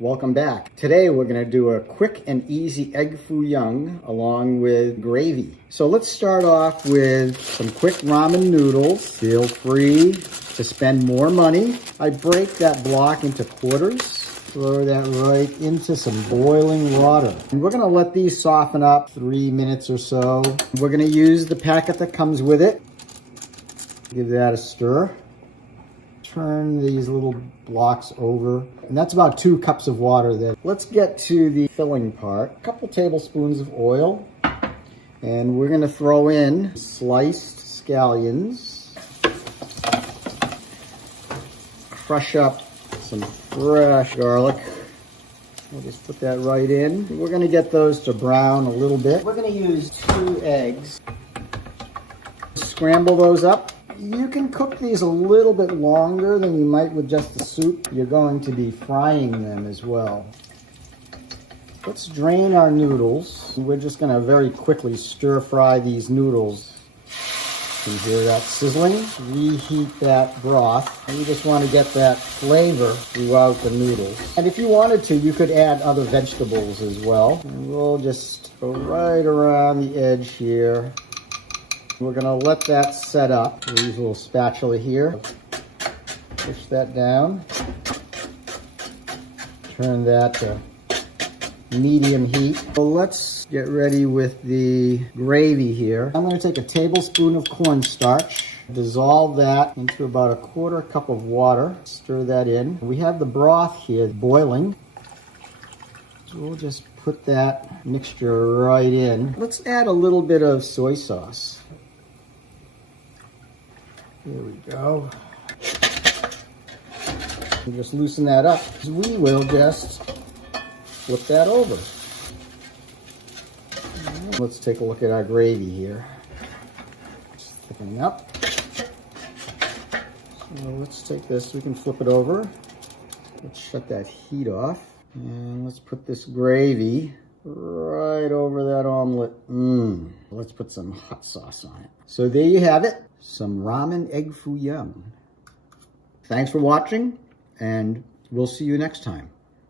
Welcome back. Today we're going to do a quick and easy egg foo young along with gravy. So let's start off with some quick ramen noodles. Feel free to spend more money. I break that block into quarters. Throw that right into some boiling water. And we're going to let these soften up 3 minutes or so. We're going to use the packet that comes with it. Give that a stir. Turn these little blocks over, and that's about 2 cups of water there. Let's get to the filling part. A couple tablespoons of oil, and we're going to throw in sliced scallions. Crush up some fresh garlic. We'll just put that right in. We're going to get those to brown a little bit. We're going to use 2 eggs. Scramble those up. You can cook these a little bit longer than you might with just the soup. You're going to be frying them as well. Let's drain our noodles. We're just going to very quickly stir fry these noodles. You can hear that sizzling. Reheat that broth. And you just want to get that flavor throughout the noodles. And if you wanted to, you could add other vegetables as well. And we'll just go right around the edge here. We're going to let that set up. We'll use a little spatula here. Push that down. Turn that to medium heat. So let's get ready with the gravy here. I'm going to take a tablespoon of cornstarch, dissolve that into about a 1/4 cup of water, stir that in. We have the broth here boiling. So we'll just put that mixture right in. Let's add a little bit of soy sauce. There we go. And just loosen that up. We will just flip that over. Let's take a look at our gravy here. It's thickening up. So let's take this, we can flip it over. Let's shut that heat off. And let's put this gravy right over that omelet. Let's put some hot sauce on it. So there you have it. Some ramen egg foo young. Thanks for watching, and we'll see you next time.